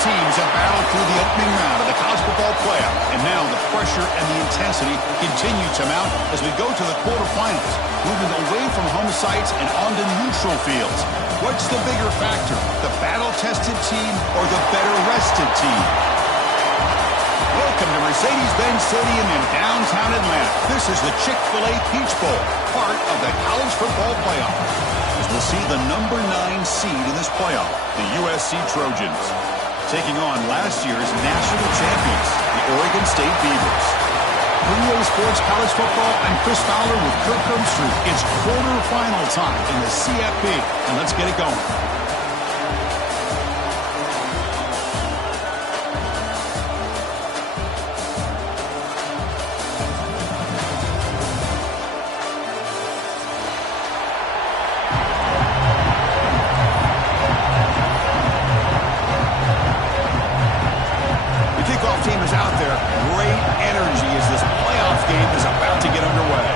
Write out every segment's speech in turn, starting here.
teams have battled through the opening round of the college football playoff, and now the pressure and the intensity continue to mount as we go to the quarterfinals, moving away from home sites and onto neutral fields. What's the bigger factor, the battle-tested team or the better-rested team? Welcome to Mercedes-Benz Stadium in downtown Atlanta. This is the Chick-fil-A Peach Bowl, part of the college football playoff. As we'll see the number 9 seed in this playoff, the USC Trojans, taking on last year's national champions, the Oregon State Beavers. For EA Sports College Football, I'm Chris Fowler with Kirk Herbstreit. It's quarterfinal time in the CFP, and let's get it going. Team is out there. Great energy as this playoff game is about to get underway.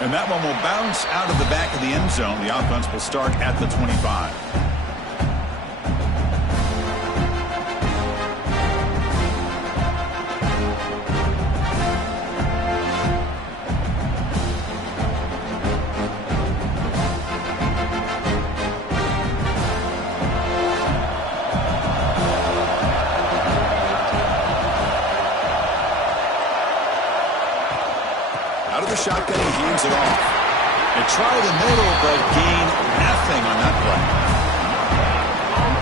And that one will bounce out of the back of the end zone. The offense will start at the 25. Shotgun, he hands it off. They try the middle, but gain nothing on that play.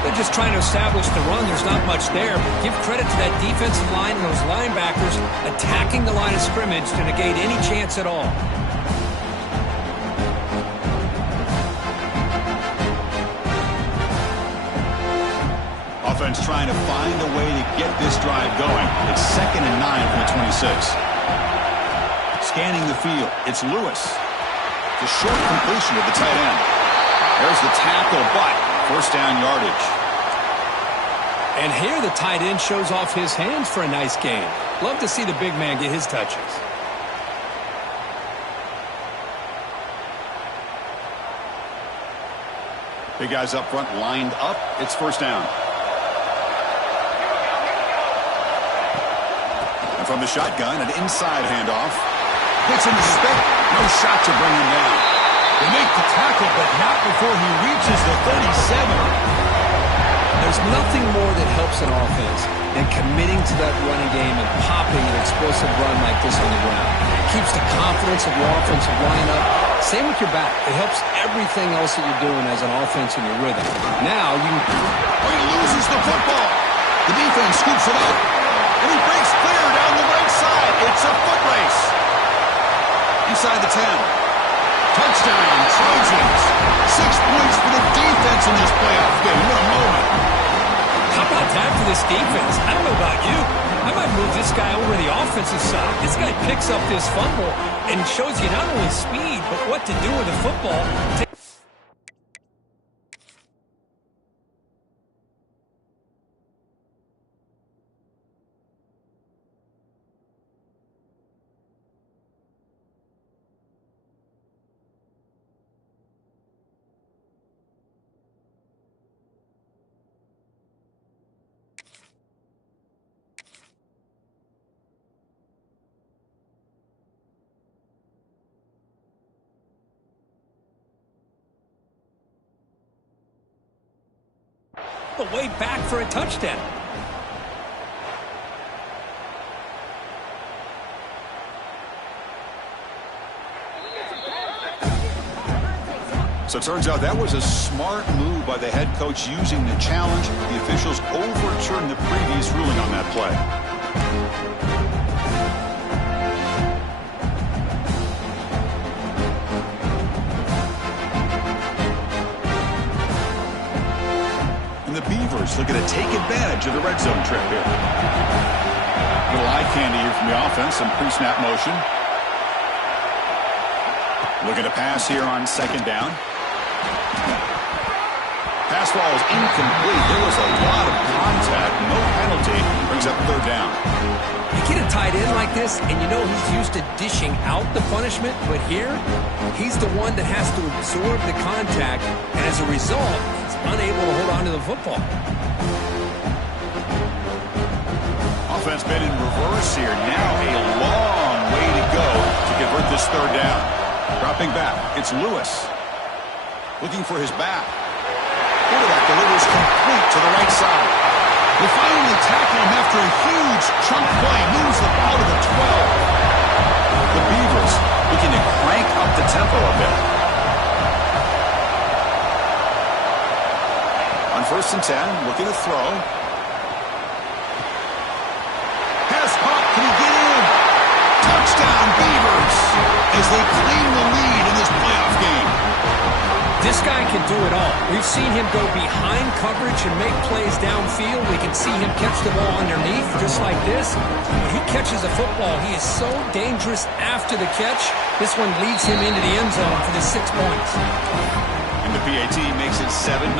They're just trying to establish the run. There's not much there, but give credit to that defensive line and those linebackers attacking the line of scrimmage to negate any chance at all. Offense trying to find a way to get this drive going. It's 2nd and 9 from the 26. Scanning the field, it's Lewis. The short completion to the tight end. There's the tackle, but first down yardage. And here the tight end shows off his hands for a nice gain. Love to see the big man get his touches. Big guys up front lined up. It's first down. And from the shotgun, an inside handoff. Hits him to spit. No shot to bring him down. They make the tackle, but not before he reaches the 37. There's nothing more that helps an offense than committing to that running game and popping an explosive run like this on the ground. It keeps the confidence of your offensive line up. Same with your back. It helps everything else that you're doing as an offense in your rhythm. Now you can... Oh, he loses the football. The defense scoops it up. And he breaks clear down the right side. It's a foot race. Inside the 10. Touchdown, Trojans. 6 points for the defense in this playoff game. What a moment. How about that for this defense? I don't know about you. I might move this guy over to the offensive side. This guy picks up this fumble and shows you not only speed, but what to do with the football. The way back for a touchdown. So it turns out that was a smart move by the head coach using the challenge. The officials overturned the previous ruling on that play. The Beavers looking to take advantage of the red zone trip here. Little eye candy here from the offense, some pre-snap motion. Looking to pass here on 2nd down. Pass ball is incomplete. There was a lot of contact. No penalty. Brings up third down. You get a tight end like this, and you know he's used to dishing out the punishment, but here, he's the one that has to absorb the contact, and as a result, he's unable to hold on to the football. Offense been in reverse here. Now a long way to go to convert this third down. Dropping back, it's Lewis. Looking for his back. Quarterback delivers complete to the right side. They finally tackle him after a huge chunk play. Moves the ball to the 12. The Beavers looking to crank up the tempo a bit. On 1st and 10, looking to throw. Pass pop, can he get in? Touchdown Beavers as they claim the lead in this playoff game. This guy can do it all. We've seen him go behind coverage and make plays downfield. We can see him catch the ball underneath, just like this. When he catches a football, he is so dangerous after the catch. This one leads him into the end zone for the 6 points. And the PAT makes it 7-0.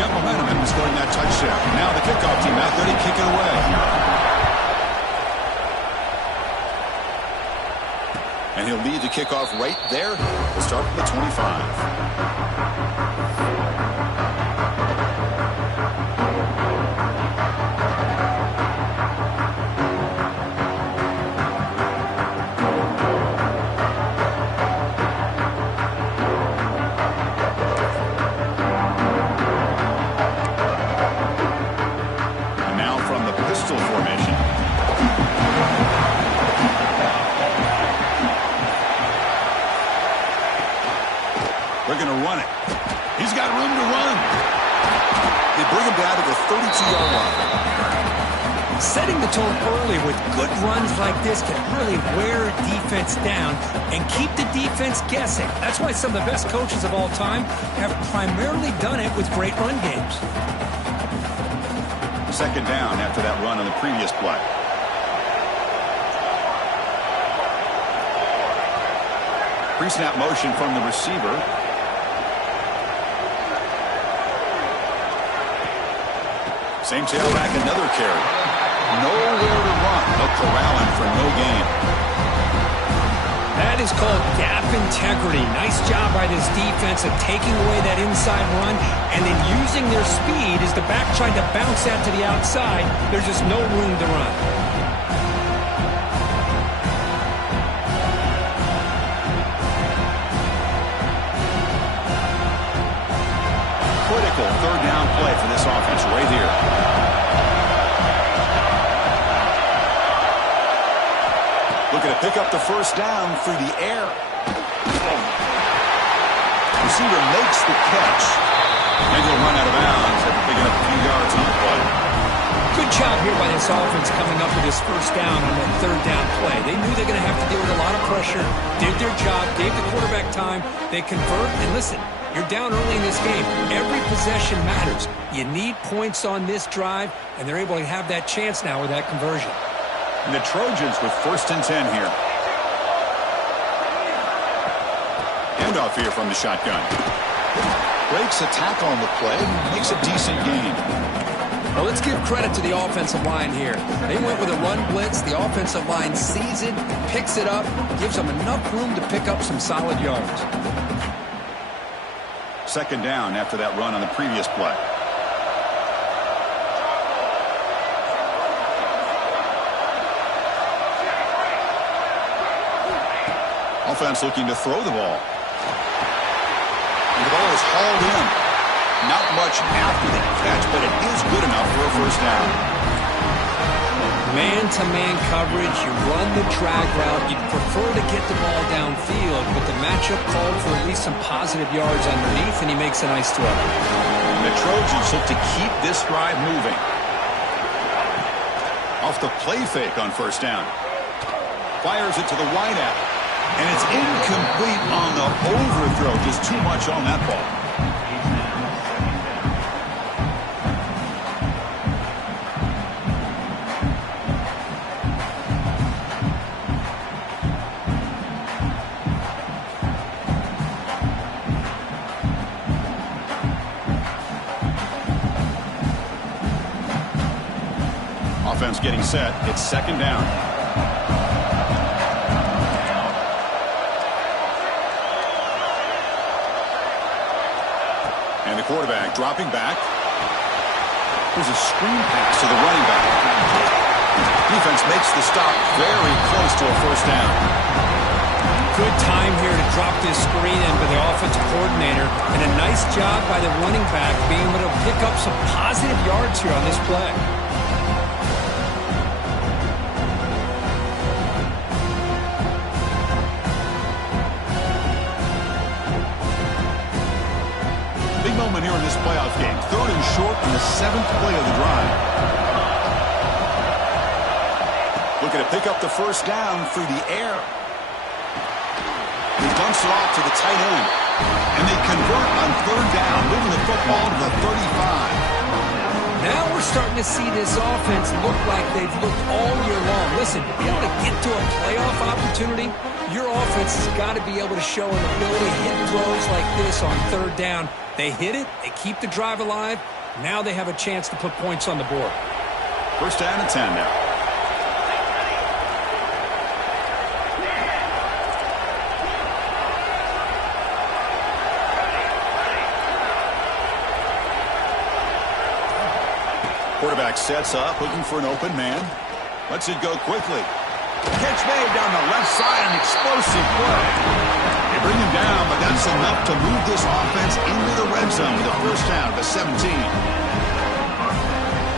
Got momentum in scoring that touchdown. Now the kickoff team out there to kick it away. And he'll lead the kickoff right there. We'll start from the 25. And now from the pistol formation. They're going to run it. He's got room to run. They bring him down to the 32-yard line. Setting the tone early with good runs like this can really wear defense down and keep the defense guessing. That's why some of the best coaches of all time have primarily done it with great run games. 2nd down after that run on the previous play. Pre-snap motion from the receiver. Same tailback, another carry. Nowhere to run. They'll corral him for no gain. That is called gap integrity. Nice job by this defense of taking away that inside run and then using their speed as the back tried to bounce that to the outside. There's just no room to run. Critical 3rd down play for this offense right here. Looking to pick up the 1st down through the air. Receiver makes the catch. And he'll run out of bounds after picking up a few yards on the play. Good job here by this offense coming up with this 1st down on that 3rd down play. They knew they're going to have to deal with a lot of pressure, did their job, gave the quarterback time. They convert, and listen, you're down early in this game. Every possession matters. You need points on this drive, and they're able to have that chance now with that conversion. And the Trojans with 1st and 10 here. Handoff here from the shotgun. Breaks a tackle on the play, makes a decent gain. Well, let's give credit to the offensive line here. They went with a run blitz. The offensive line sees it, picks it up, gives them enough room to pick up some solid yards. 2nd down after that run on the previous play. Offense looking to throw the ball. And the ball is hauled in. Not much after the catch, but it is good enough for a 1st down. Man-to-man coverage, you run the drag route. You'd prefer to get the ball downfield, but the matchup called for at least some positive yards underneath, and he makes a nice throw. The Trojans look to keep this drive moving. Off the play fake on 1st down. Fires it to the wideout. And it's incomplete on the overthrow. Just too much on that ball. offense getting set. It's second down. And the quarterback dropping back. Here's a screen pass to the running back. Defense makes the stop very close to a first down. Good time here to drop this screen in by the offensive coordinator, and a nice job by the running back being able to pick up some positive yards here on this play. Big moment here in this playoff game. Third and short on the 7th play of the drive. Looking to pick up the first down through the air. He dumps it off to the tight end. And they convert on third down, moving the football to the 35. Now we're starting to see this offense look like they've looked all year long. Listen, to be able to get to a playoff opportunity, your offense has got to be able to show an ability to hit throws like this on third down. They hit it, they keep the drive alive. Now they have a chance to put points on the board. First down and 10 now. Quarterback sets up, looking for an open man. Lets it go quickly. Catch made down the left side, an explosive play. They bring him down, but that's enough to move this offense into the red zone with a first down to 17.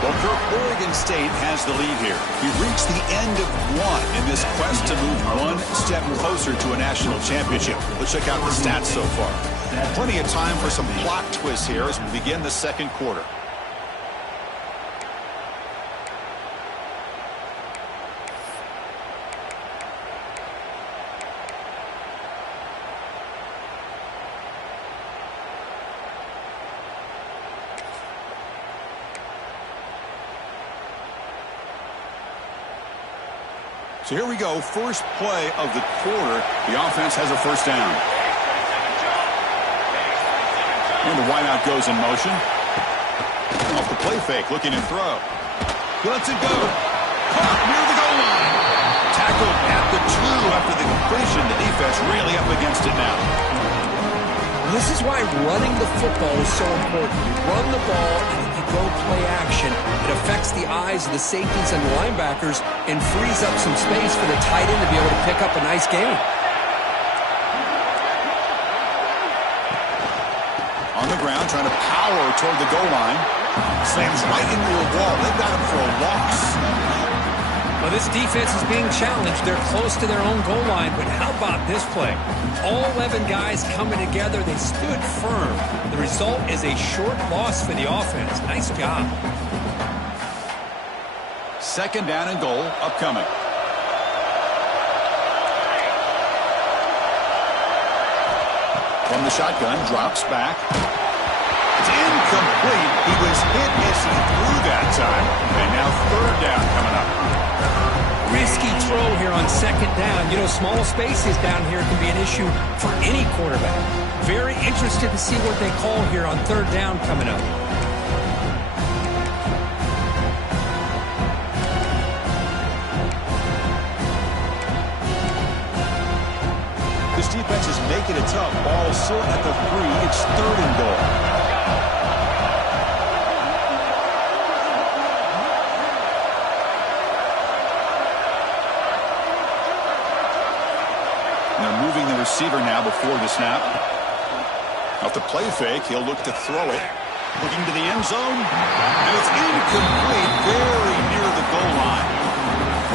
Well, Kirk, Oregon State has the lead here. We've reached the end of one in this quest to move one step closer to a national championship. Let's check out the stats so far. Plenty of time for some plot twists here as we begin the second quarter. So here we go, first play of the quarter. The offense has a first down. And the wideout goes in motion. Off the play fake, looking to throw. He lets it go. Caught near the goal line. Tackled at the 2 after the completion. The defense really up against it now. This is why running the football is so important. You run the ball, and if you go play action, it affects the eyes of the safeties and the linebackers and frees up some space for the tight end to be able to pick up a nice gain. On the ground, trying to power toward the goal line. Slams right into a wall. They've got him for a loss. Well, this defense is being challenged. They're close to their own goal line, but how about this play? All 11 guys coming together. They stood firm. The result is a short loss for the offense. Nice job. Second down and goal upcoming. From the shotgun, drops back. It's incomplete. He was hit as he threw that time. And now third down coming up. Risky throw here on second down. You know, small spaces down here can be an issue for any quarterback. Very interested to see what they call here on third down coming up. This defense is making it tough. Ball still at the 3. It's third and goal. They're moving the receiver now before the snap. Off the play fake, he'll look to throw it. Looking to the end zone. And it's incomplete, very near the goal line.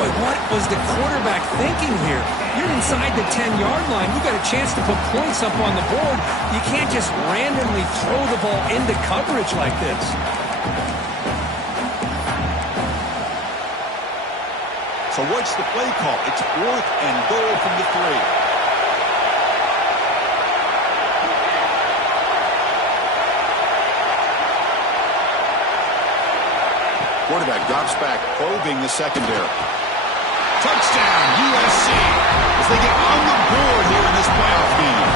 Boy, what was the quarterback thinking here? You're inside the 10-yard line. You've got a chance to put points up on the board. You can't just randomly throw the ball into coverage like this. So what's the play call? It's 4th and goal from the 3. Quarterback drops back, probing the secondary. Touchdown, USC, as they get on the board here in this playoff game.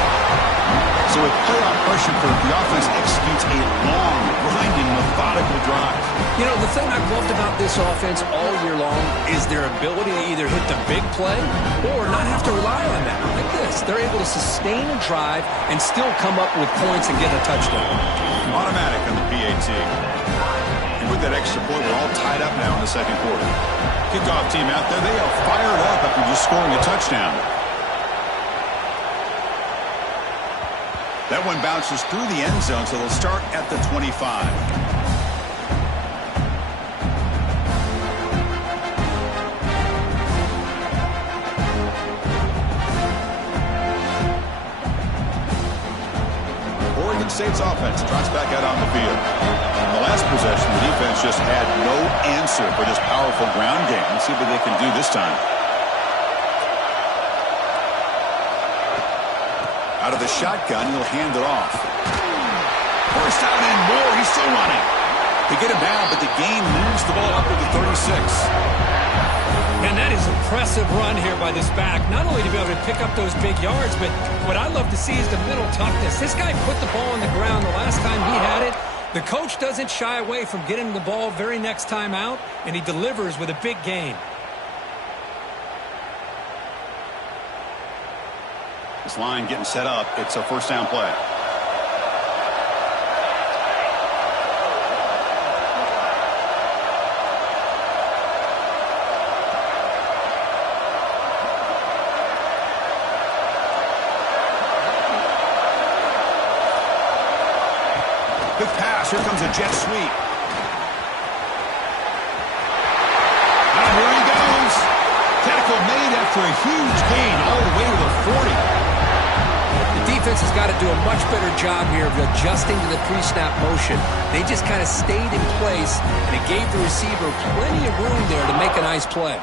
So with playoff pressure, the offense executes a long, grinding, methodical drive. You know, the thing I've loved about this offense all year long is their ability to either hit the big play or not have to rely on that. Like this, they're able to sustain a drive and still come up with points and get a touchdown. Automatic on the PAT. And with that extra point, we're all tied up now in the second quarter. Kickoff team out there, they are fired up after just scoring a touchdown. That one bounces through the end zone, so they'll start at the 25. State's offense trots back out on the field. In the last possession, the defense just had no answer for this powerful ground game. Let's see what they can do this time. Out of the shotgun, he'll hand it off. First down and more. He's still running. They get him down, but the gain moves the ball up to the 36. And that is an impressive run here by this back. Not only to be able to pick up those big yards, but what I love to see is the middle toughness. This guy put the ball on the ground the last time he had it. The coach doesn't shy away from getting the ball very next time out, and he delivers with a big gain. This line getting set up. It's a first down play. Quick pass. Here comes a jet sweep. And here he goes. Tackle made after a huge gain all the way to the 40. The defense has got to do a much better job here of adjusting to the pre-snap motion. They just kind of stayed in place, and it gave the receiver plenty of room there to make a nice play.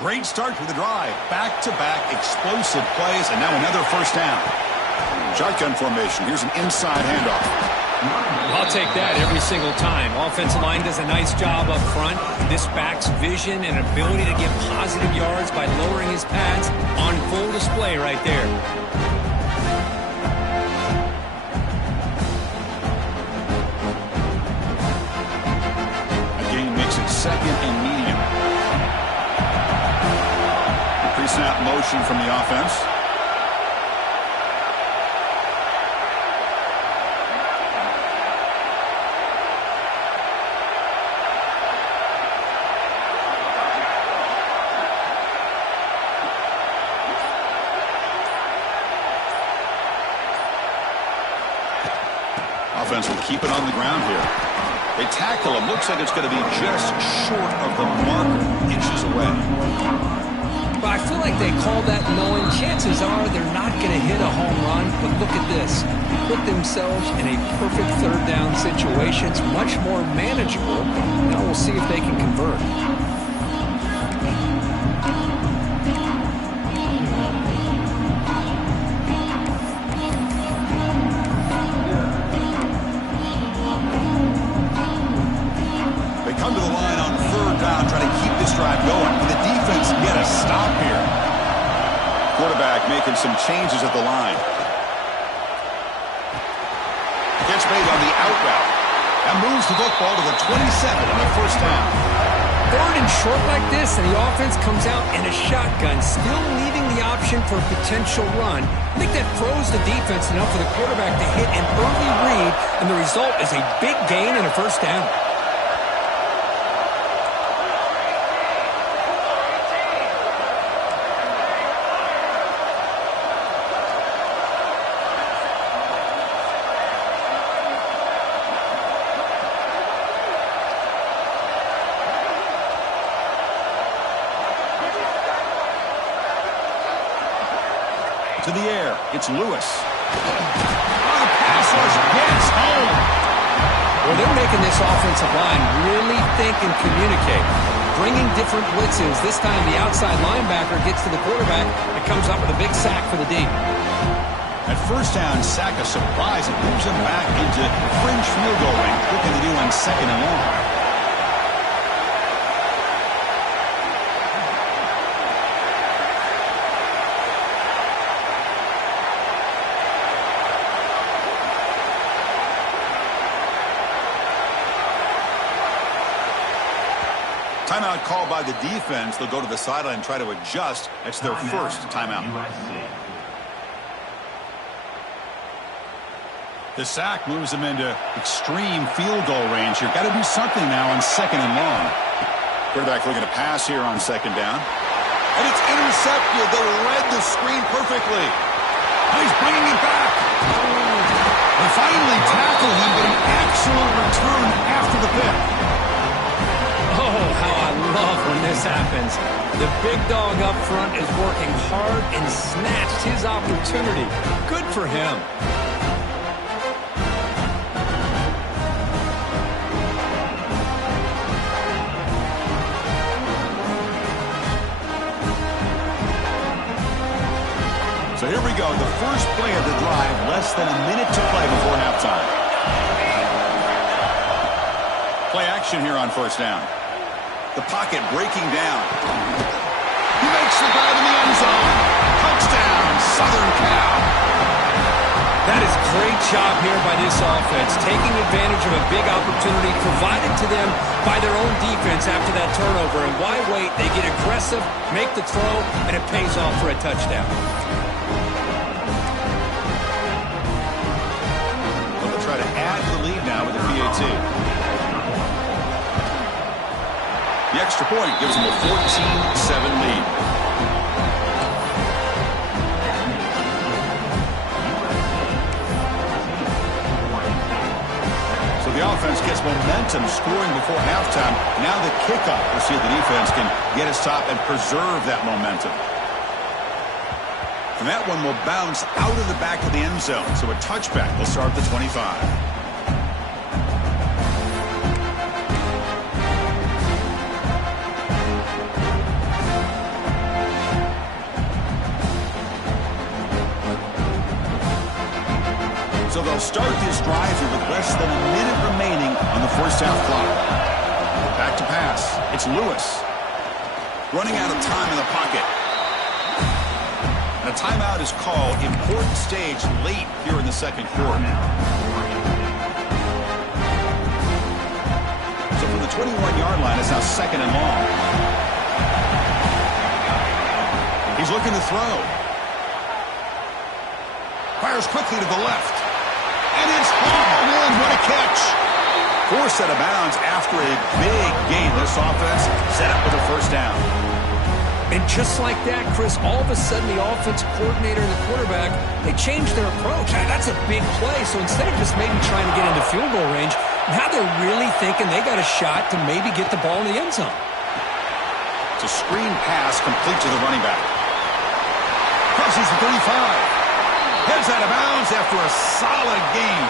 Great start to the drive. Back-to-back explosive plays, and now another first down. Shotgun formation. Here's an inside handoff. I'll take that every single time. Offensive line does a nice job up front. This back's vision and ability to get positive yards by lowering his pads on full display right there. Again, makes it second and medium. Pre-snap motion from the offense. Offense will keep it on the ground here. They tackle him. Looks like it's going to be just short of the marker, inches away. But I feel like they call that knowing chances are they're not going to hit a home run. But look at this. Put themselves in a perfect third down situation. It's much more manageable. Now we'll see if they can convert. They come to the line on third down, trying to keep this drive going. The defense get a stop here. Quarterback making some changes at the line. Catch made on the out route. That moves the football to the 27 on the first down. Third and short like this, and the offense comes out in a shotgun, still leaving the option for a potential run. I think that froze the defense enough for the quarterback to hit an early read, and the result is a big gain and a first down. To the air, it's Lewis. Oh, the pass rush gets home. Well, they're making this offensive line really think and communicate. bringing different blitzes. This time the outside linebacker gets to the quarterback and comes up with a big sack for the D. At first down, sack a surprise. It moves him back into fringe field goal range, looking to do on 2nd and long. Timeout called by the defense. They'll go to the sideline and try to adjust. That's their first timeout. The sack moves them into extreme field goal range here. Got to do something now on 2nd and long. Quarterback looking to pass here on 2nd down. And it's intercepted. They read the screen perfectly. And he's bringing it back. They finally tackle him, but an excellent return after the pick. Oh, how I love when this happens. The big dog up front is working hard and snatched his opportunity. Good for him. So here we go, the first play of the drive, less than a minute to play before halftime. Play action here on 1st down. The pocket breaking down. He makes the grab in the end zone. Touchdown, Southern Cal. That is great job here by this offense, taking advantage of a big opportunity provided to them by their own defense after that turnover. And why wait? They get aggressive, make the throw, and it pays off for a touchdown. They'll try to add to the lead now with the PAT. The extra point gives them a 14-7 lead. So the offense gets momentum, scoring before halftime. Now the kickoff. We'll see if the defense can get a stop and preserve that momentum. And that one will bounce out of the back of the end zone. So a touchback will start at the 25. So they'll start this drive here with less than a minute remaining on the first half clock. Back to pass. It's Lewis. Running out of time in the pocket. And a timeout is called. Important stage late here in the 2nd quarter. So from the 21-yard line, it's now 2nd and long. He's looking to throw. Fires quickly to the left. And it's hauled in. What a catch. Forced out of bounds after a big gain. This offense set up with a 1st down. And just like that, Chris, all of a sudden the offensive coordinator and the quarterback, they changed their approach. That's a big play. So instead of just maybe trying to get into field goal range, now they're really thinking they got a shot to maybe get the ball in the end zone. It's a screen pass complete to the running back. Crosses the 35. Heads out of bounds after a solid game.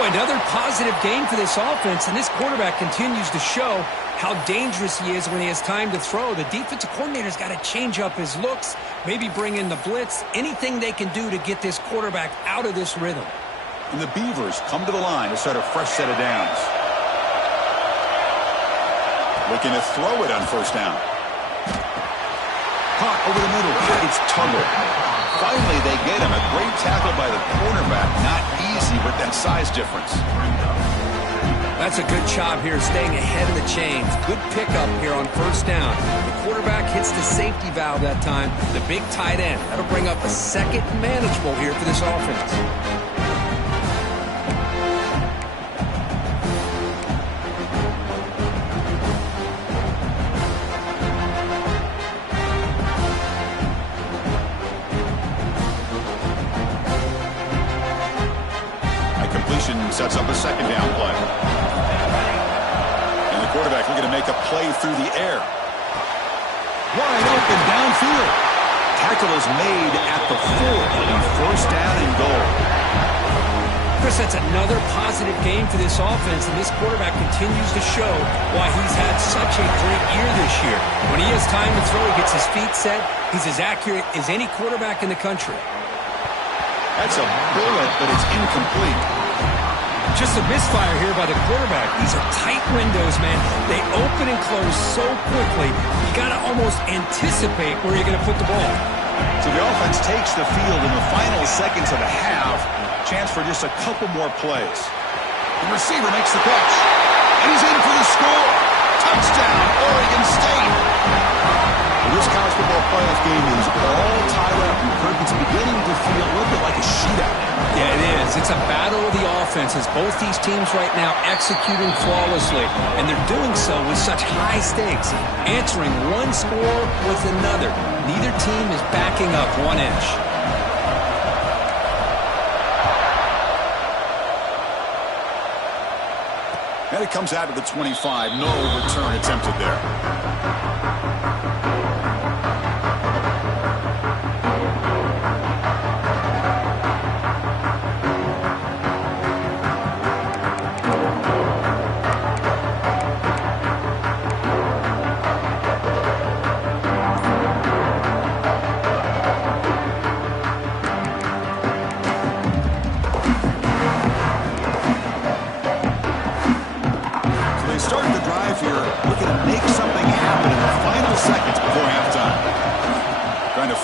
Boy, another positive game for this offense, and this quarterback continues to show how dangerous he is when he has time to throw. The defensive coordinator's got to change up his looks, maybe bring in the blitz, anything they can do to get this quarterback out of this rhythm. And the Beavers come to the line to start a fresh set of downs. Looking to throw it on 1st down. Caught over the middle. It's Tuggle. Finally, they get him. A great tackle by the cornerback. Not easy with that size difference. That's a good job here, staying ahead of the chains. Good pickup here on 1st down. The quarterback hits the safety valve that time. The big tight end. That'll bring up a 2nd manageable here for this offense. Sets up a 2nd down play. And the quarterback looking to make a play through the air. Wide open downfield. Tackle is made at the 4. 1st down and goal. Chris, that's another positive game for this offense, and this quarterback continues to show why he's had such a great year this year. When he has time to throw, he gets his feet set. He's as accurate as any quarterback in the country. That's a bullet, but it's incomplete. Just a misfire here by the quarterback. These are tight windows, man. They open and close so quickly, you got to almost anticipate where you're going to put the ball. So the offense takes the field in the final seconds of the half. Chance for just a couple more plays. The receiver makes the catch, and he's in for the score. Touchdown, Oregon State. Well, this college football playoff game is all tied up, and Kirk, it's beginning to feel a little bit like a shootout. Yeah, it is. It's a battle of the offenses. Both these teams right now executing flawlessly, and they're doing so with such high stakes, answering one score with another. Neither team is backing up 1 inch. And it comes out of the 25. No return attempted there.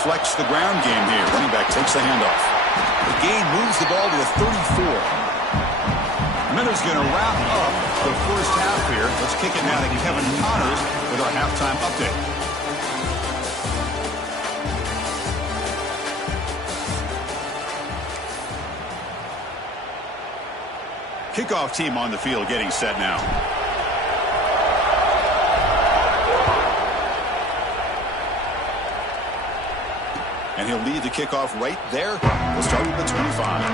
Flex the ground game here. Running back takes the handoff. The gain moves the ball to the 34. Miller's going to wrap up the first half here. Let's kick it now to Kevin Connors with our halftime update. Kickoff team on the field getting set now. And he'll lead the kickoff right there. We'll start with the 25.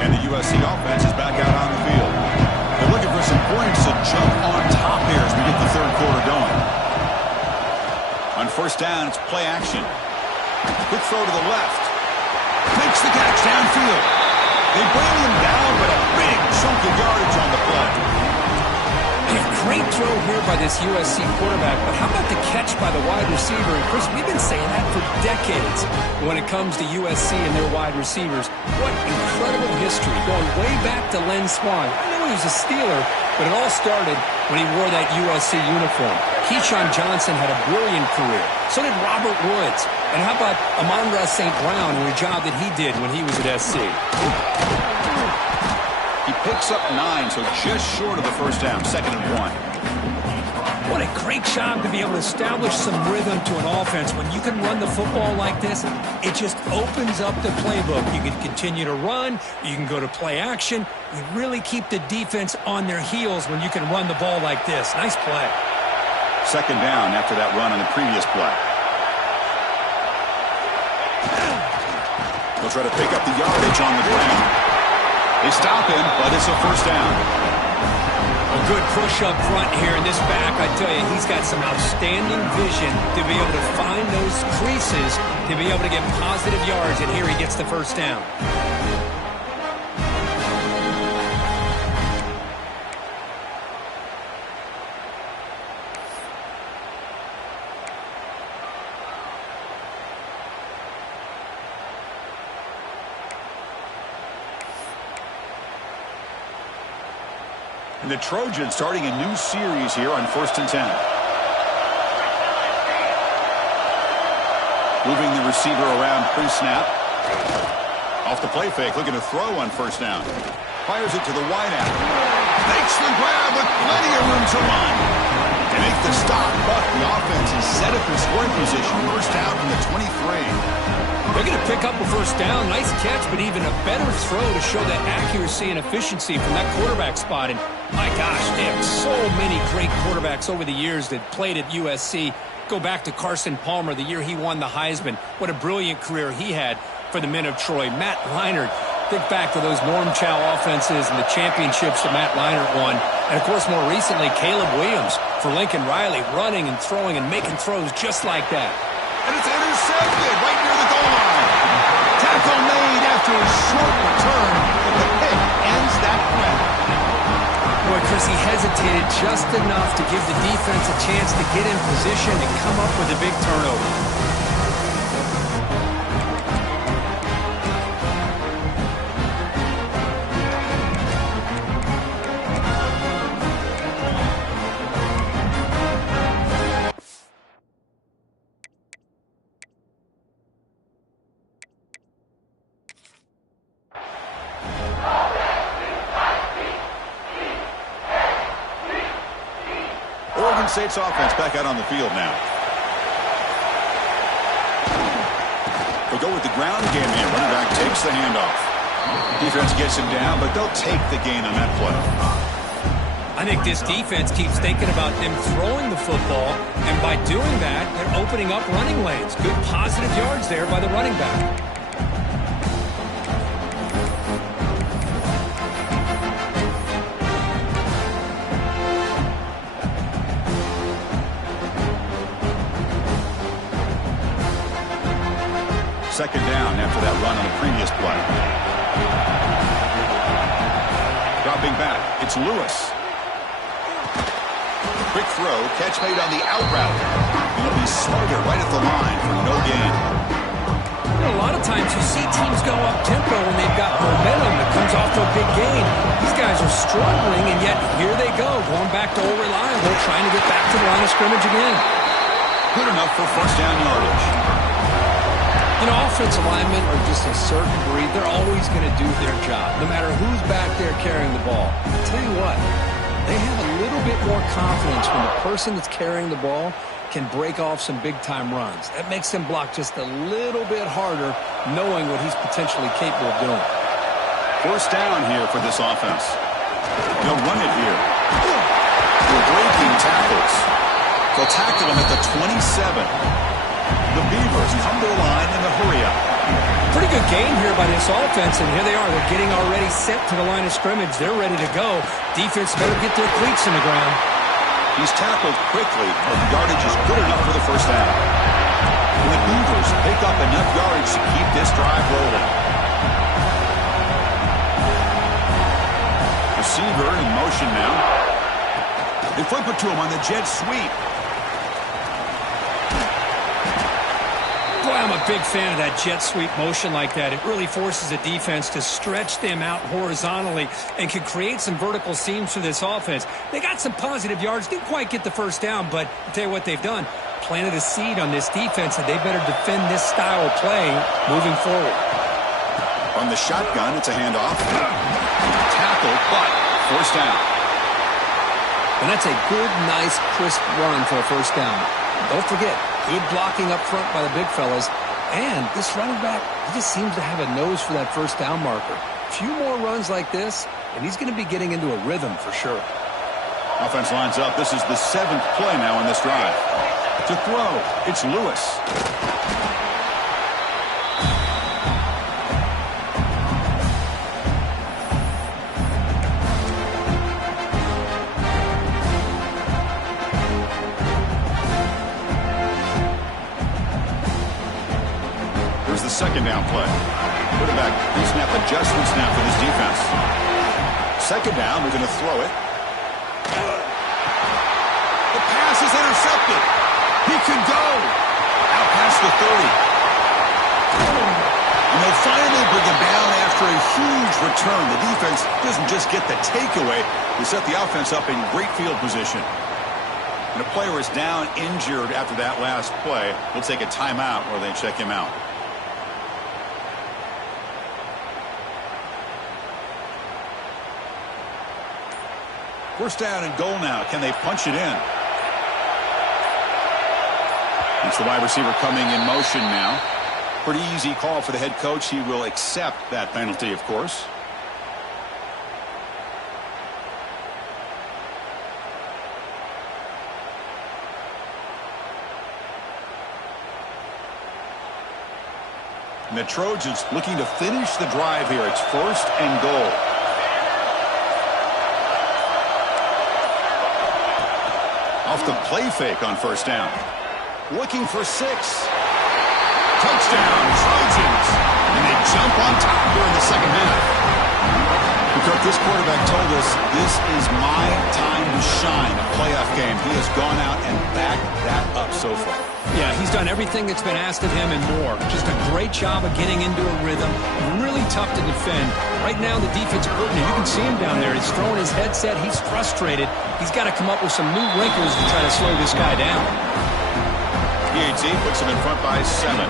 And the USC offense is back out on the field. They're looking for some points to jump on top here as we get the third quarter going. On first down, it's play action. Quick throw to the left. Makes the catch downfield. They bring him down, but a big chunk of yardage on the play. A great throw here by this USC quarterback, but how about the catch by the wide receiver? And Chris, we've been saying that for decades when it comes to USC and their wide receivers. What incredible history, going way back to Len Swann. I know he was a Steeler, but it all started when he wore that USC uniform. Keyshawn Johnson had a brilliant career. So did Robert Woods. And how about Amon-Ra St. Brown and the job that he did when he was at SC? He picks up 9, so just short of the first down, 2nd and 1. What a great job to be able to establish some rhythm to an offense. When you can run the football like this, it just opens up the playbook. You can continue to run. You can go to play action. You really keep the defense on their heels when you can run the ball like this. Nice play. 2nd down after that run on the previous play. They'll try to pick up the yardage on the ground. They stop him, but it's a first down. A good push up front here in this back. I tell you, he's got some outstanding vision to be able to find those creases, to be able to get positive yards, and here he gets the first down. And the Trojans starting a new series here on 1st and 10. Moving the receiver around pre-snap. Off the play fake, looking to throw on 1st down. Fires it to the wideout. Makes the grab with plenty of room to run. They make the stop, but the offense is set up in scoring position. 1st down from the 23. They're going to pick up a first down. Nice catch, but even a better throw to show that accuracy and efficiency from that quarterback spot. And my gosh, they have so many great quarterbacks over the years that played at USC. Go back to Carson Palmer, the year he won the Heisman. What a brilliant career he had for the men of Troy. Matt Leinart, Think back to those Norm Chow offenses and the championships that Matt Leinart won. And, of course, more recently, Caleb Williams for Lincoln Riley, running and throwing and making throws just like that. And it's intercepted right near the goal line. Tackle made after a short return, but the pick ends that play. Boy, Chris, he hesitated just enough to give the defense a chance to get in position and come up with a big turnover. Oregon State's offense back out on the field now. They'll go with the ground game here. Running back takes the handoff. Defense gets him down, but they'll take the gain on that play. I think this defense keeps thinking about them throwing the football, and by doing that, they're opening up running lanes. Good positive yards there by the running back. Second down after that run on the previous play. Dropping back, it's Lewis. Quick throw, catch made on the out route. He'll be smarter right at the line for no gain. A lot of times you see teams go up-tempo when they've got momentum that comes off to a big gain. These guys are struggling, and yet here they go, going back to old reliable, trying to get back to the line of scrimmage again. Good enough for first down yardage. You know, offensive linemen are just a certain breed. They're always going to do their job, no matter who's back there carrying the ball. I'll tell you what, they have a little bit more confidence when the person that's carrying the ball can break off some big-time runs. That makes them block just a little bit harder, knowing what he's potentially capable of doing. First down here for this offense. They'll run it here. They're breaking tackles. They'll tackle him at the 27. The Beavers come to the line in the hurry-up. Pretty good game here by this offense, and here they are. They're getting already set to the line of scrimmage. They're ready to go. Defense better get their cleats in the ground. He's tackled quickly, but the yardage is good enough for the first down. And the Beavers pick up enough yardage to keep this drive rolling. Receiver in motion now. They flip it to him on the jet sweep. Boy, I'm a big fan of that jet sweep motion like that. It really forces a defense to stretch them out horizontally and can create some vertical seams for this offense. They got some positive yards, didn't quite get the first down, but I'll tell you what they've done. Planted a seed on this defense, and they better defend this style of play moving forward. On the shotgun, it's a handoff. Tackle, but first down. And that's a good, nice, crisp run for a first down. Don't forget, good blocking up front by the big fellas. And this running back, he just seems to have a nose for that first down marker. A few more runs like this, and he's going to be getting into a rhythm for sure. Offense lines up. This is the 7th play now in this drive. To throw, it's Lewis. The second down play. Quarterback pre-snap adjustments now for this defense. Second down, we're going to throw it. The pass is intercepted. He can go. Out past the 30. And they'll finally bring him down after a huge return. The defense doesn't just get the takeaway. They set the offense up in great field position. And a player is down injured after that last play. They'll take a timeout where they check him out. First down and goal now. Can they punch it in? It's the wide receiver coming in motion now. Pretty easy call for the head coach. He will accept that penalty, of course. And the Trojans looking to finish the drive here. It's 1st and goal. Off the play fake on 1st down. Looking for 6. Touchdown, Trojans. And they jump on top here in the second half. Cook, this quarterback told us this is my time to shine, a playoff game. He has gone out and backed that up so far. Yeah, he's done everything that's been asked of him and more. Just a great job of getting into a rhythm. Really tough to defend. Right now, the defensive coordinator, you can see him down there. He's throwing his headset. He's frustrated. He's got to come up with some new wrinkles to try to slow this guy down. PAT puts him in front by 7.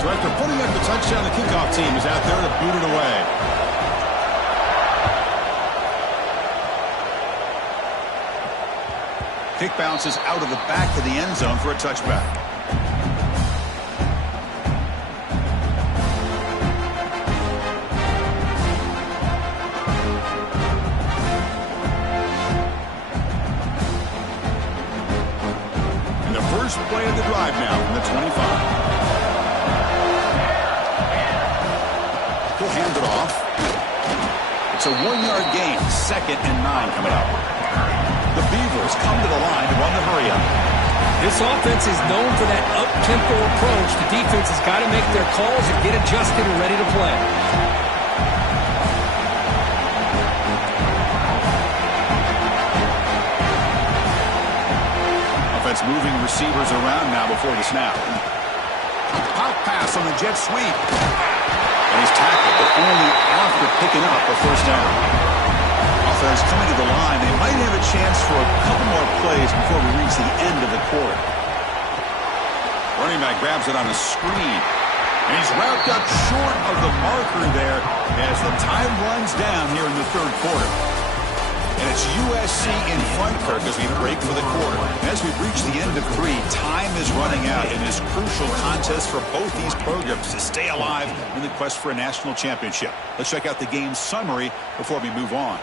So after putting up the touchdown, the kickoff team is out there to boot it away. Kick bounces out of the back of the end zone for a touchback. And the first play of the drive now from the 25. He'll hand it off. It's a 1-yard gain. 2nd and 9 coming up. The Beavers come to the line to run the hurry-up. This offense is known for that up-tempo approach. The defense has got to make their calls and get adjusted and ready to play. Offense moving receivers around now before the snap. Pop pass on the jet sweep. And he's tackled, but only after picking up a 1st down. Offense coming to the line. They might have a chance for a couple more plays before we reach the end of the quarter. Running back grabs it on a screen. And he's wrapped up short of the marker there as the time runs down here in the 3rd quarter. And it's USC in front, Kirk, as we break for the quarter. As we reach the end of 3, time is running out in this crucial contest for both these programs to stay alive in the quest for a national championship. Let's check out the game summary before we move on.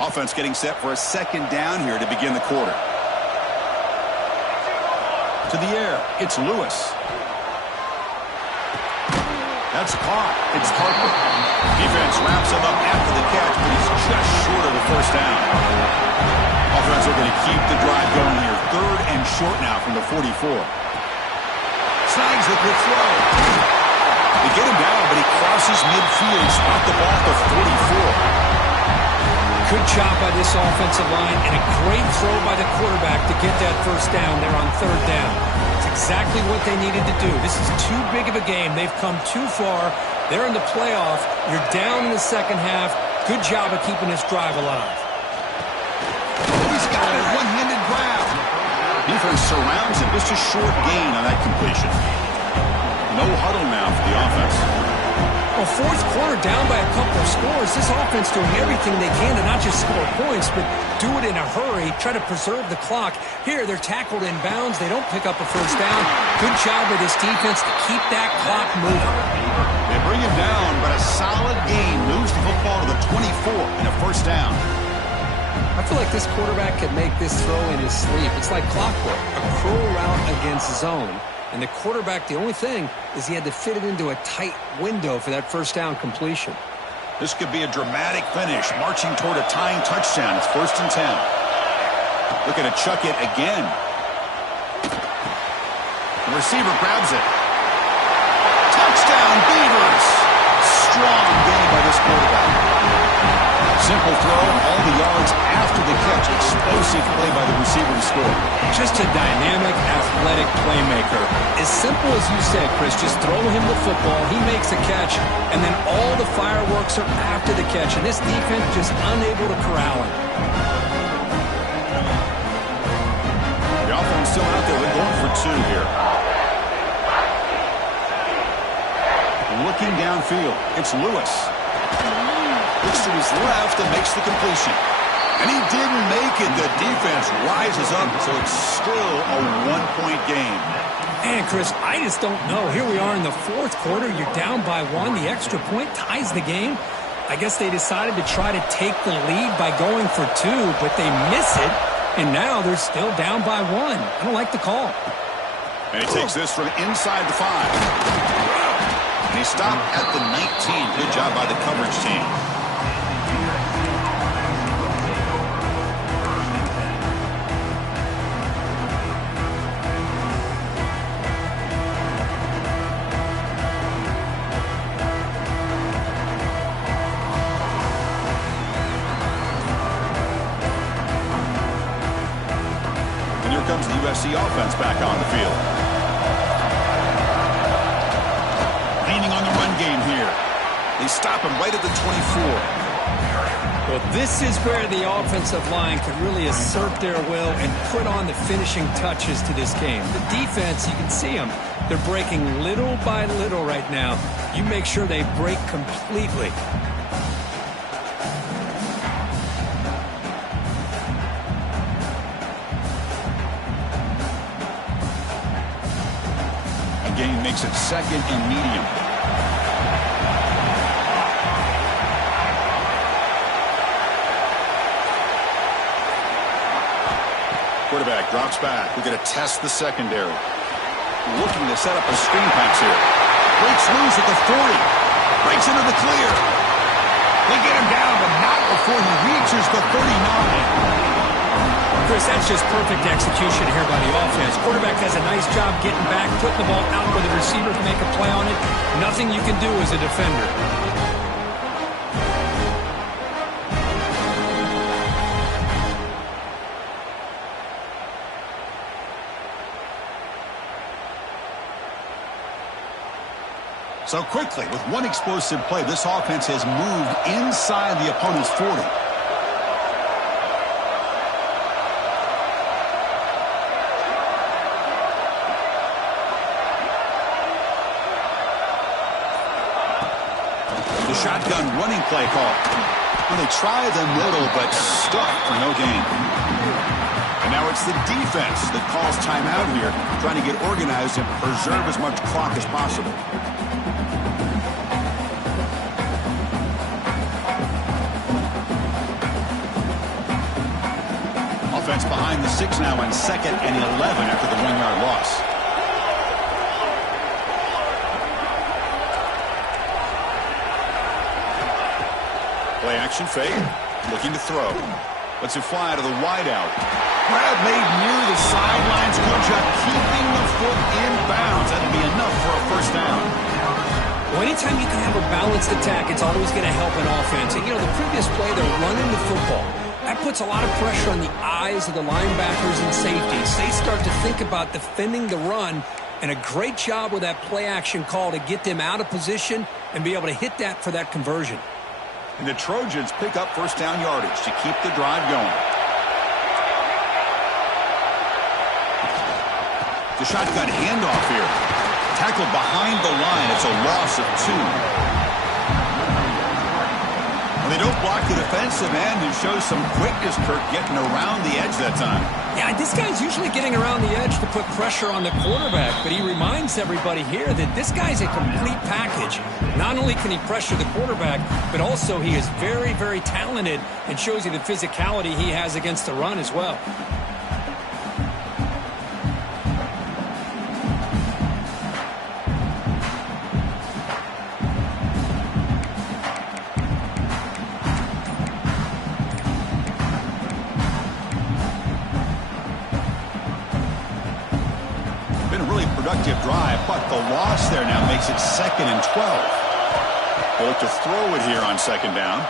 Offense getting set for a 2nd down here to begin the quarter. To the air, it's Lewis. That's caught. It's Harper. Defense wraps him up after the catch, but he's just short of the 1st down. Offense are going to keep the drive going here. 3rd and short now from the 44. Snags the quick throw. They get him down, but he crosses midfield. Spot the ball at the 44. Good job by this offensive line and a great throw by the quarterback to get that 1st down there on 3rd down. It's exactly what they needed to do. This is too big of a game. They've come too far. They're in the playoff. You're down in the 2nd half. Good job of keeping this drive alive. He's got a one-handed grab. Defense surrounds him. Just a short gain on that completion. No huddle now for the offense. Well, 4th quarter down by a couple of scores. This offense doing everything they can to not just score points, but do it in a hurry, try to preserve the clock. Here, they're tackled in bounds. They don't pick up a 1st down. Good job by this defense to keep that clock moving. They bring him down, but a solid gain moves the football to the 24 and a 1st down. I feel like this quarterback could make this throw in his sleep. It's like clockwork, a curl route against zone. And the quarterback, the only thing is he had to fit it into a tight window for that 1st down completion. This could be a dramatic finish, marching toward a tying touchdown. It's 1st and 10. Looking to chuck it again. The receiver grabs it. Touchdown, Beavers! Strong gain by this quarterback. Simple throw, all the yards after the catch. Explosive play by the receiver to score. Just a dynamic, athletic playmaker. As simple as you said, Chris, just throw him the football, he makes a catch, and then all the fireworks are after the catch. And this defense just unable to corral him. The offense still out there. They're going for 2 here. Looking downfield, it's Lewis. Looks to his left and makes the completion. And he didn't make it. The defense rises up, so it's still a 1-point game. Man, Chris, I just don't know. Here we are in the 4th quarter. You're down by 1. The extra point ties the game. I guess they decided to try to take the lead by going for 2, but they miss it, and now they're still down by 1. I don't like the call. And he takes this from inside the 5. And he stopped at the 19. Good job by the coverage team. Comes the USC offense back on the field. Leaning on the run game here. They stop him right at the 24. Well, this is where the offensive line could really assert their will and put on the finishing touches to this game. The defense, you can see them. They're breaking little by little right now. You make sure they break completely. Gain makes it 2nd and medium. Quarterback drops back. We're going to test the secondary. Looking to set up a screen pass here. Breaks loose at the 40. Breaks into the clear. They get him down, but not before he reaches the 39. Chris, that's just perfect execution here by the offense. Quarterback does a nice job getting back, putting the ball out where the receiver can make a play on it. Nothing you can do as a defender. So quickly, with one explosive play, this offense has moved inside the opponent's 40. The shotgun running play call. Well, they try the middle, but stuck for no gain. And now it's the defense that calls timeout here, trying to get organized and preserve as much clock as possible. Offense behind the 6 now on 2nd and 11 after the 1-yard loss. Play action fake. Looking to throw. Lets it fly to the wideout. Grab made near the sidelines. Good job keeping the foot in bounds. That'll be enough for a first down. Well, anytime you can have a balanced attack, it's always going to help an offense. And, you know, the previous play, they're running the football. That puts a lot of pressure on the eyes of the linebackers and safeties. They start to think about defending the run, and a great job with that play action call to get them out of position and be able to hit that for that conversion. And the Trojans pick up first down yardage to keep the drive going. The shotgun handoff here. Tackled behind the line. It's a loss of 2. And they don't block the defensive end and show some quickness, Kirk, getting around the edge that time. Yeah, this guy's usually getting around the edge to put pressure on the quarterback, but he reminds everybody here that this guy's a complete package. Not only can he pressure the quarterback, but also he is very, very talented and shows you the physicality he has against the run as well. Productive drive, but the loss there now makes it 2nd and 12. They look to throw it here on 2nd down.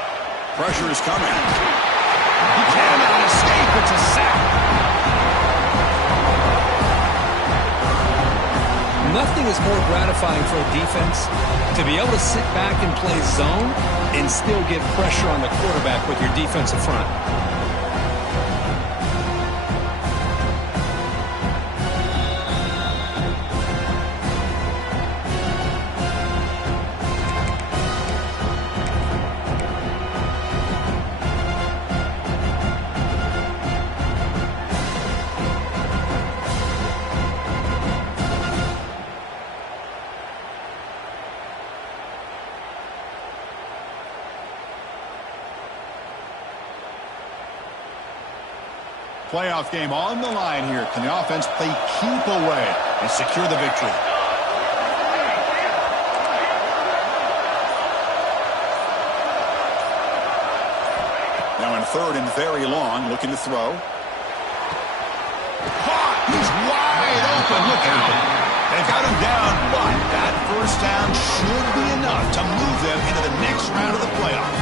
Pressure is coming. He cannot escape. It's a sack. Nothing is more gratifying for a defense to be able to sit back and play zone and still get pressure on the quarterback with your defensive front. Playoff game on the line here. Can the offense play keep away and secure the victory? Now in third and very long, looking to throw. Caught! He's wide open. Look out. They've got him down, but that first down should be enough to move them into the next round of the playoffs.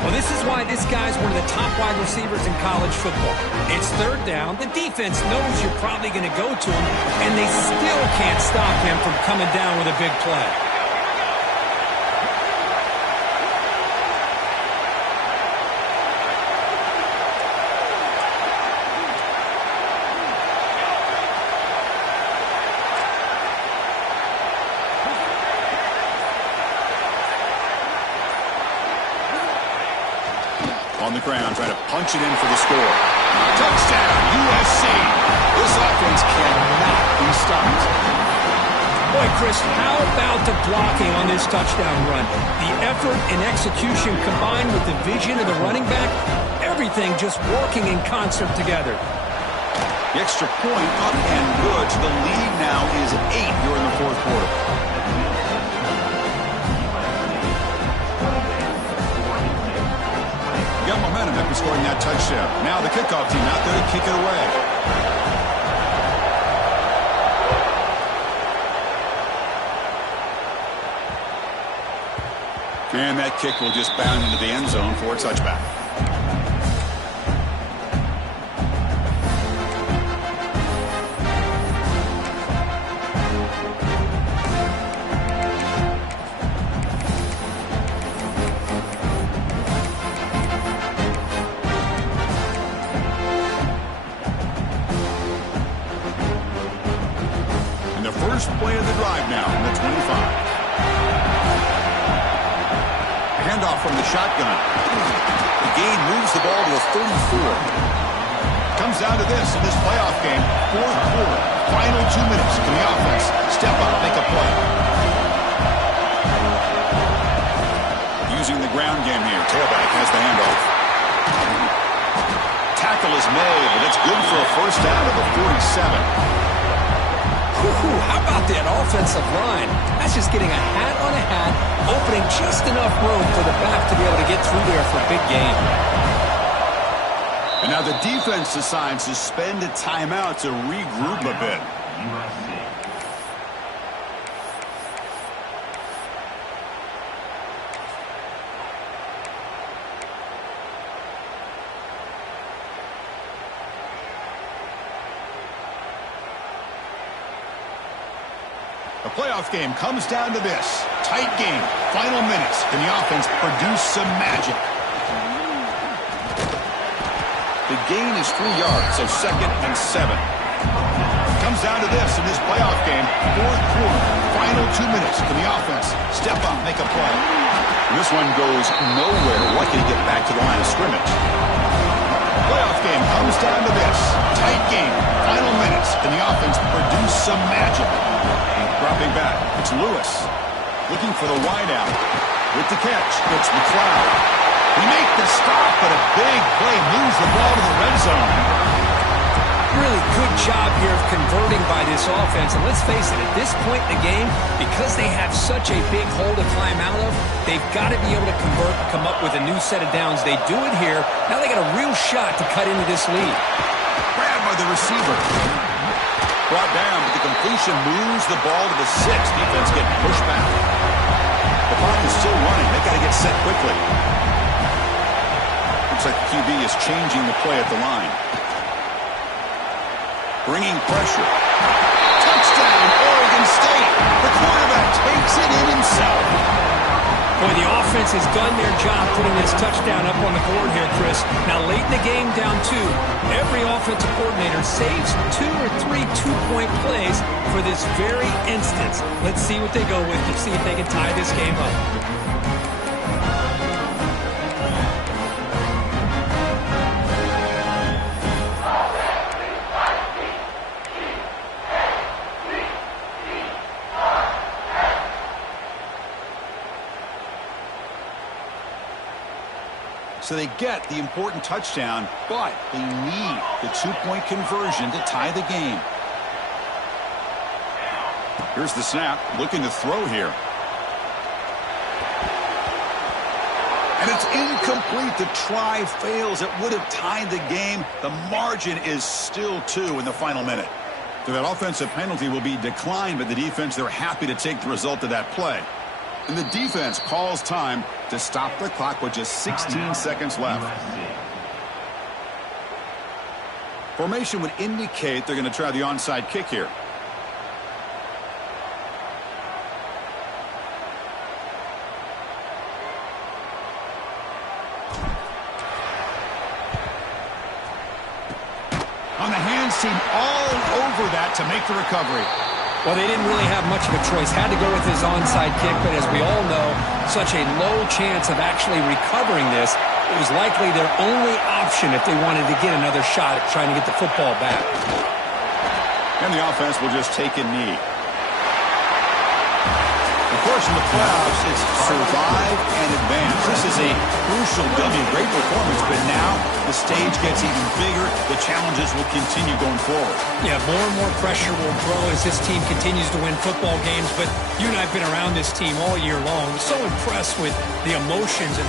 Well, this is why this guy's one of the top wide receivers in college football. It's third down. The defense knows you're probably going to go to him, and they still can't stop him from coming down with a big play. On the ground, trying to punch it in for the score. Touchdown, USC. This offense cannot be stopped. Boy, Chris, how about the blocking on this touchdown run? The effort and execution combined with the vision of the running back, everything just working in concert together. The extra point up and good. So the lead now is 8 here in the fourth quarter. Got momentum after scoring that touchdown. Now the kickoff team out there to kick it away. And that kick will just bound into the end zone for a touchback. Play of the drive now in the 25. Handoff from the shotgun. The gain moves the ball to the 34. Comes down to this in this playoff game. Fourth quarter. Final 2 minutes. Can the offense step up, make a play? Using the ground game here. Tailback has the handoff. Tackle is made, but it's good for a first down at the 47. How about that offensive line? That's just getting a hat on a hat, opening just enough room for the back to be able to get through there for a big game. And now the defense decides to spend a timeout to regroup a bit. The playoff game comes down to this. Tight game. Final minutes. Can the offense produce some magic? The gain is 3 yards, so 2nd and 7. Comes down to this in this playoff game. Fourth quarter. Final 2 minutes. Can the offense step up, make a play? This one goes nowhere. Lucky to get back to the line of scrimmage. Playoff game comes down to this. Tight game. Final minutes. Can the offense produce some magic? Dropping back. It's Lewis. Looking for the wideout. With the catch. It's McLeod. He makes the stop, but a big play moves the ball to the red zone. Really good job here of converting by this offense. And let's face it, at this point in the game, because they have such a big hole to climb out of, they've got to be able to convert and come up with a new set of downs. They do it here. Now they got a real shot to cut into this lead. Grabbed by the receiver. Brought down, but the completion moves the ball to the 6. Defense getting pushed back. The clock is still running. They got to get set quickly. Looks like the QB is changing the play at the line. Bringing pressure. Touchdown, Oregon State. The quarterback takes it in himself. Boy, the offense has done their job putting this touchdown up on the board here, Chris. Now, late in the game, down 2, every offensive coordinator saves 2 or 3 two-point plays for this very instance. Let's see what they go with to see if they can tie this game up. So they get the important touchdown, but they need the 2-point conversion to tie the game. Here's the snap, looking to throw here. And it's incomplete. The try fails. It would have tied the game. The margin is still 2 in the final minute. So that offensive penalty will be declined, but the defense, they're happy to take the result of that play. And the defense calls time to stop the clock with just 16 seconds left. Formation would indicate they're going to try the onside kick here. On the hands team, all over that to make the recovery. Well, they didn't really have much of a choice. Had to go with his onside kick, but as we all know, such a low chance of actually recovering this. It was likely their only option if they wanted to get another shot at trying to get the football back. And the offense will just take a knee. Of course, in the playoffs, it's survive and advance. This is a crucial W. Great performance, but now the stage gets even bigger. The challenges will continue going forward. Yeah, more and more pressure will grow as this team continues to win football games. But you and I have been around this team all year long. So impressed with the emotions and how